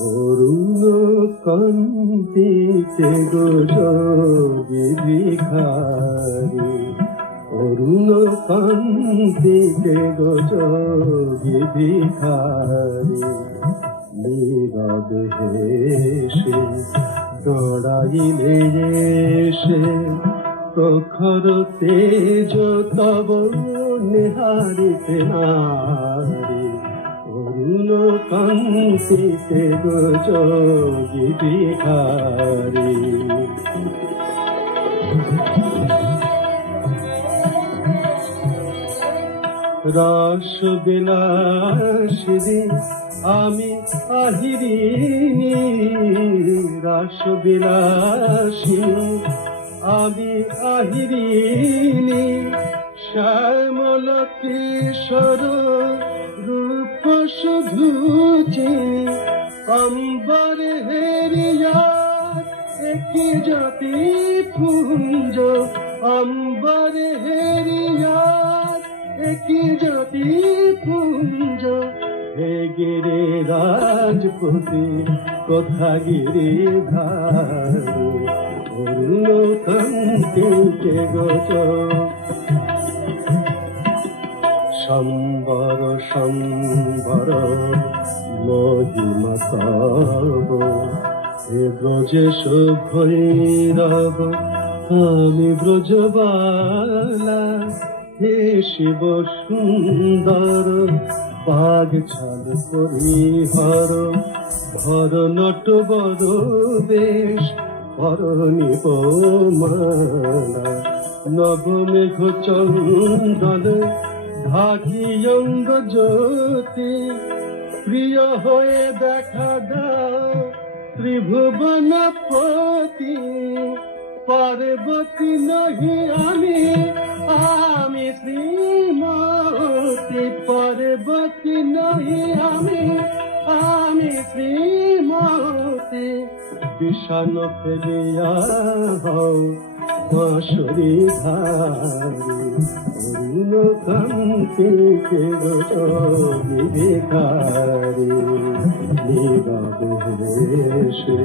অরুণ কান্তিতে গো যোগী ভিখারি, অরুণ কান্তিতে গো যোগী ভিখারি, নীরবে হেসে দৌড়াইলে এসে প্রখর তেজ তব নিহারিতে নারী, অরুণ কান্তিতে গো যোগী ভিখারি। রস বিলাসিনী আমি আহিরিনী, রস বিলাসিনী আমি আহিরিনী, শ্যামল কিশোর রূপ শুধুচি, অম্বর হেরিয়া একই জ্যোতি পুঞ্জ, অম্বর হেরিয়া একই জ্যোতি পুঞ্জ, হে গিরি রাজপতি কোথা গিরিধারী, অরুণ কান্তিতে গো সম্বর সম্বর মহিমা তব, হে ব্রজেশ ভৈরব আমি ব্রজবালা, হে শিব সুন্দর বাগ ছাল পরিহর, হর নট বর বেশ হর নিব মালা, নবমেঘ চন্দন ঢাকি অঙ্গ জ্যোতি, প্রিয় হয়ে দেখা দাও ত্রিভুবনপতি, পার্বতী নহি আমি আমি শ্রীমতী, পার্বতী নহি আমি আমি শ্রীমতী, বিষণ ফেলিয়া হও বাঁশরি ধারী, অরুণ কান্তিতে গো যোগী ভিখারি, নীরবে হেসে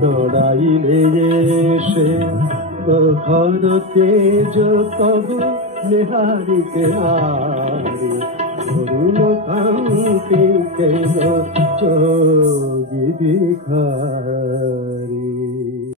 দৌড়াইলে এসে প্রখর তেজ তব নিহারিতে নারী, অরুণ কান্তিতে গো যোগী ভিখারি।